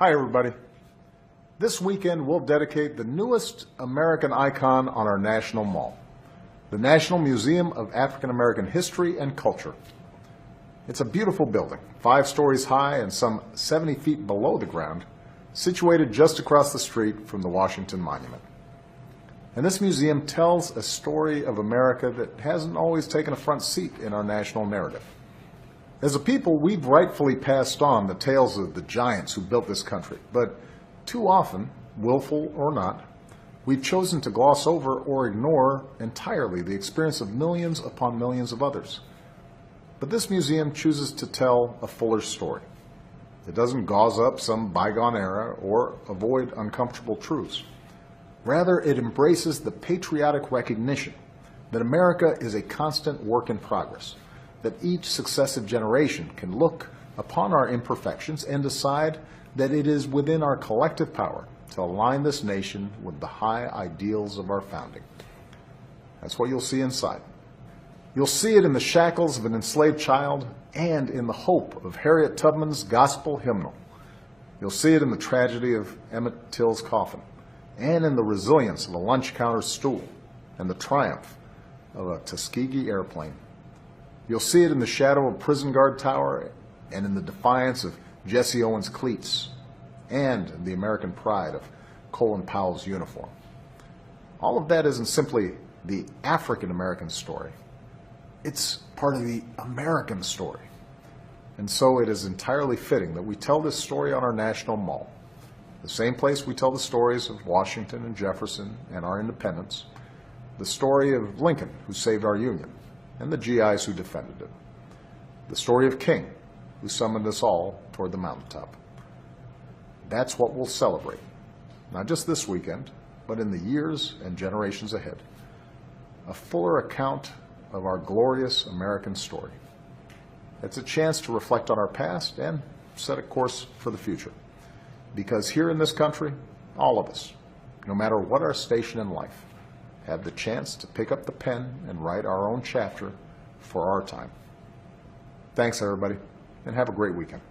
Hi, everybody. This weekend, we'll dedicate the newest American icon on our National Mall, the National Museum of African American History and Culture. It's a beautiful building, 5 stories high and some 70 feet below the ground, situated just across the street from the Washington Monument. And this museum tells a story of America that hasn't always taken a front seat in our national narrative. As a people, we've rightfully passed on the tales of the giants who built this country, but too often, willful or not, we've chosen to gloss over or ignore entirely the experience of millions upon millions of others. But this museum chooses to tell a fuller story. It doesn't gauze up some bygone era or avoid uncomfortable truths. Rather, it embraces the patriotic recognition that America is a constant work in progress, that each successive generation can look upon our imperfections and decide that it is within our collective power to align this nation with the high ideals of our founding. That's what you'll see inside. You'll see it in the shackles of an enslaved child and in the hope of Harriet Tubman's gospel hymnal. You'll see it in the tragedy of Emmett Till's coffin and in the resilience of a lunch counter stool and the triumph of a Tuskegee airplane. You'll see it in the shadow of Prison Guard Tower and in the defiance of Jesse Owens' cleats and in the American pride of Colin Powell's uniform. All of that isn't simply the African American story. It's part of the American story. And so it is entirely fitting that we tell this story on our National Mall, the same place we tell the stories of Washington and Jefferson and our independence, the story of Lincoln, who saved our Union, and the GIs who defended it, the story of King, who summoned us all toward the mountaintop. That's what we'll celebrate, not just this weekend, but in the years and generations ahead. A fuller account of our glorious American story. It's a chance to reflect on our past and set a course for the future. Because here in this country, all of us, no matter what our station in life, have the chance to pick up the pen and write our own chapter for our time. Thanks, everybody, and have a great weekend.